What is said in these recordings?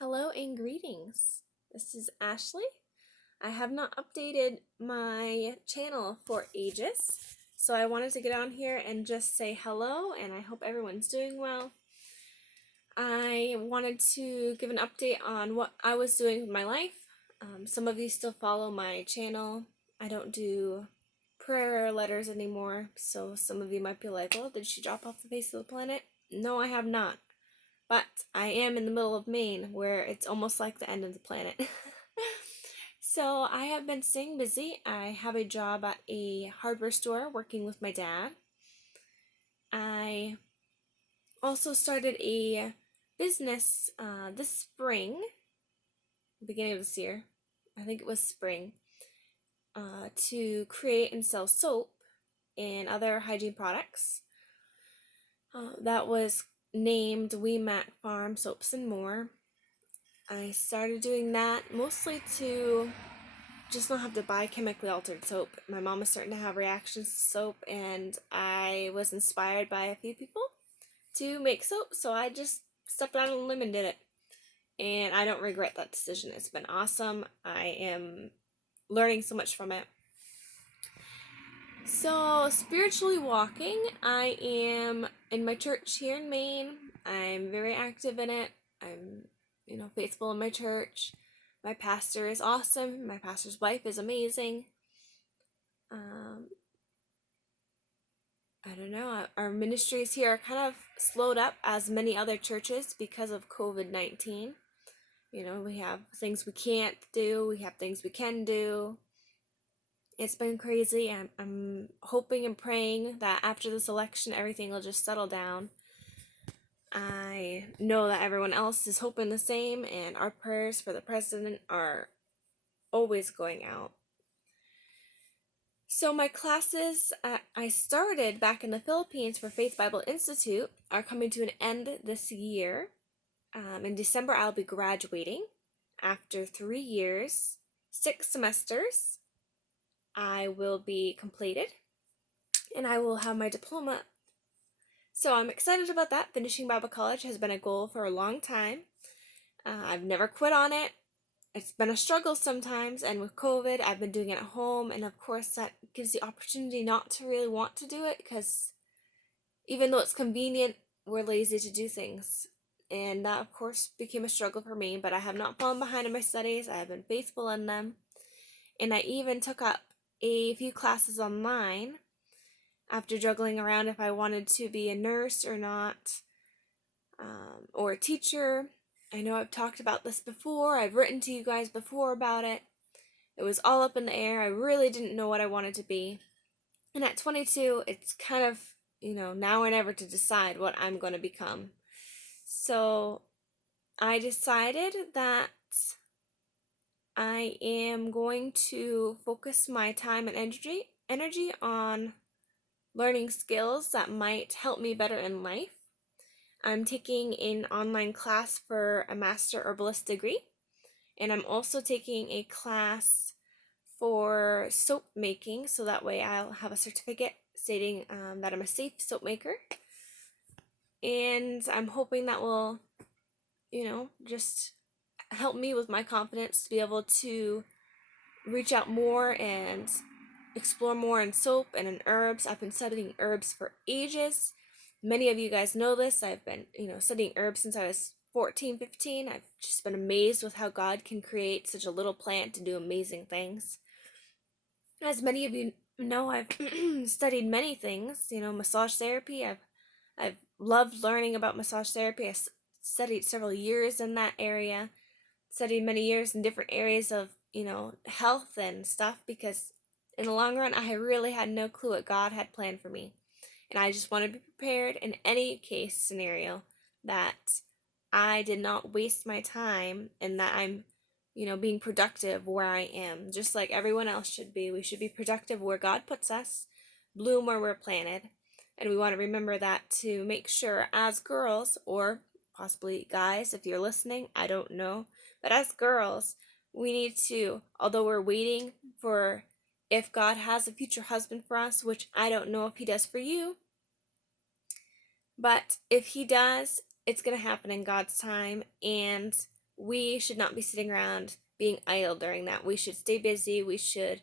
Hello and greetings. This is Ashley. I have not updated my channel for ages, so I wanted to get on here and just say hello, and I hope everyone's doing well. I wanted to give an update on what I was doing with my life. Some of you still follow my channel. I don't do prayer letters anymore, so some of you might be like, well, did she drop off the face of the planet? No, I have not. But I am in the middle of Maine, where it's almost like the end of the planet. So I have been staying busy. I have a job at a hardware store working with my dad. I also started a business this spring, beginning of this year. I think it was spring, to create and sell soap and other hygiene products. That was named Wee Mac Farm Soaps and More. I started doing that mostly to just not have to buy chemically altered soap. My mom was starting to have reactions to soap, and I was inspired by a few people to make soap, so I just stepped out on a limb and did it. And I don't regret that decision. It's been awesome. I am learning so much from it. So, spiritually walking, I am in my church here in Maine. I'm very active in it. I'm, faithful in my church. My pastor is awesome. My pastor's wife is amazing. I don't know. Our ministries here are kind of slowed up as many other churches because of COVID-19. We have things we can't do. We have things we can do. It's been crazy. I'm hoping and praying that after this election, everything will just settle down. I know that everyone else is hoping the same, and our prayers for the president are always going out. So my classes I started back in the Philippines for Faith Bible Institute are coming to an end this year. In December, I'll be graduating after 3 years, 6 semesters. I will be completed, and I will have my diploma. So I'm excited about that. Finishing Bible college has been a goal for a long time. I've never quit on it. It's been a struggle sometimes, and with COVID, I've been doing it at home, and of course that gives the opportunity not to really want to do it, because even though it's convenient, we're lazy to do things. And that, of course, became a struggle for me, but I have not fallen behind in my studies. I have been faithful in them, and I even took up a few classes online after juggling around if I wanted to be a nurse or not, or a teacher. I know I've talked about this before. I've written to you guys before about it. It was all up in the air. I really didn't know what I wanted to be. And at 22, it's kind of, now or never to decide what I'm going to become. So I decided that I am going to focus my time and energy on learning skills that might help me better in life. I'm taking an online class for a master herbalist degree, and I'm also taking a class for soap making, so that way I'll have a certificate stating that I'm a safe soap maker. And I'm hoping that will, just help me with my confidence to be able to reach out more and explore more in soap and in herbs. I've been studying herbs for ages. Many of you guys know this. I've been, studying herbs since I was 14, 15. I've just been amazed with how God can create such a little plant to do amazing things. As many of you know, I've studied many things, massage therapy. I've loved learning about massage therapy. I studied several years in that area, studied many years in different areas of, health and stuff, because in the long run, I really had no clue what God had planned for me. And I just want to be prepared in any case scenario that I did not waste my time and that I'm, being productive where I am, just like everyone else should be. We should be productive where God puts us, bloom where we're planted. And we want to remember that to make sure as girls, or possibly guys, if you're listening, I don't know, but as girls, we need to, although we're waiting for if God has a future husband for us, which I don't know if he does for you, but if he does, it's going to happen in God's time, and we should not be sitting around being idle during that. We should stay busy. We should,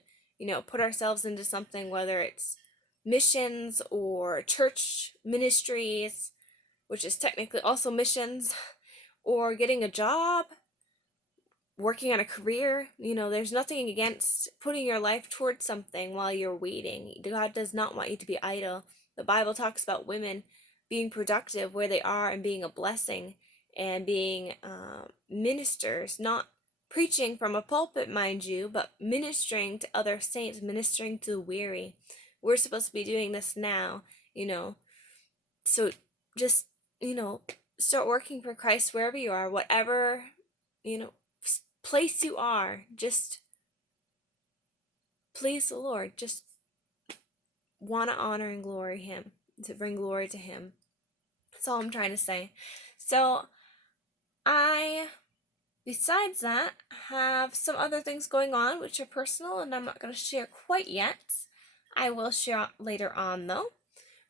put ourselves into something, whether it's missions or church ministries, which is technically also missions, or getting a job, working on a career. There's nothing against putting your life towards something while you're waiting. God does not want you to be idle. The Bible talks about women being productive where they are and being a blessing and being ministers, not preaching from a pulpit, mind you, but ministering to other saints, ministering to the weary. We're supposed to be doing this now, so just, start working for Christ wherever you are, whatever, place you are. Just please the Lord. Just want to honor and glory Him, to bring glory to Him. That's all I'm trying to say. So I, besides that, have some other things going on which are personal and I'm not going to share quite yet. I will share later on though.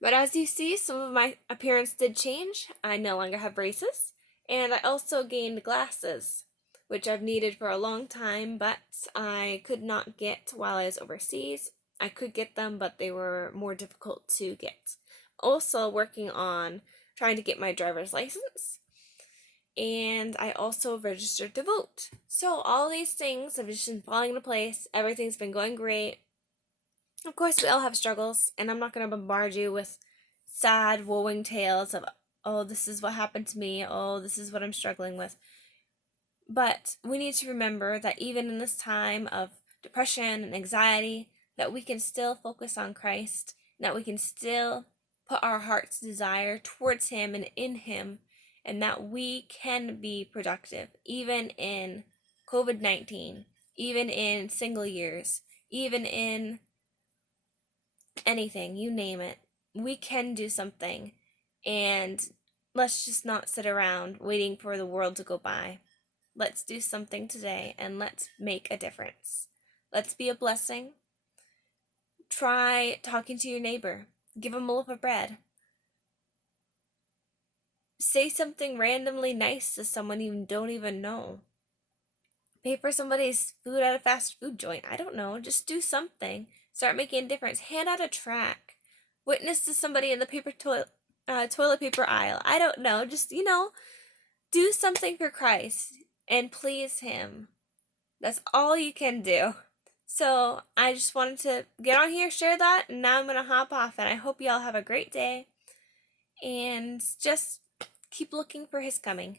But as you see, some of my appearance did change. I no longer have braces, and I also gained glasses, which I've needed for a long time, but I could not get while I was overseas. I could get them, but they were more difficult to get. Also working on trying to get my driver's license, and I also registered to vote. So all these things have just been falling into place. Everything's been going great. Of course, we all have struggles, and I'm not going to bombard you with sad, woeing tales of, oh, this is what happened to me, oh, this is what I'm struggling with. But we need to remember that even in this time of depression and anxiety, that we can still focus on Christ, and that we can still put our heart's desire towards Him and in Him, and that we can be productive, even in COVID-19, even in single years, even in anything, you name it. We can do something, and let's just not sit around waiting for the world to go by. Let's do something today, and let's make a difference. Let's be a blessing. Try talking to your neighbor. Give them a loaf of bread. Say something randomly nice to someone you don't even know. Pay for somebody's food at a fast food joint. I don't know. Just do something. Start making a difference. Hand out a tract. Witness to somebody in the toilet paper aisle. I don't know. Just, do something for Christ and please Him. That's all you can do. So I just wanted to get on here, share that, and now I'm going to hop off. And I hope you all have a great day. And just keep looking for His coming.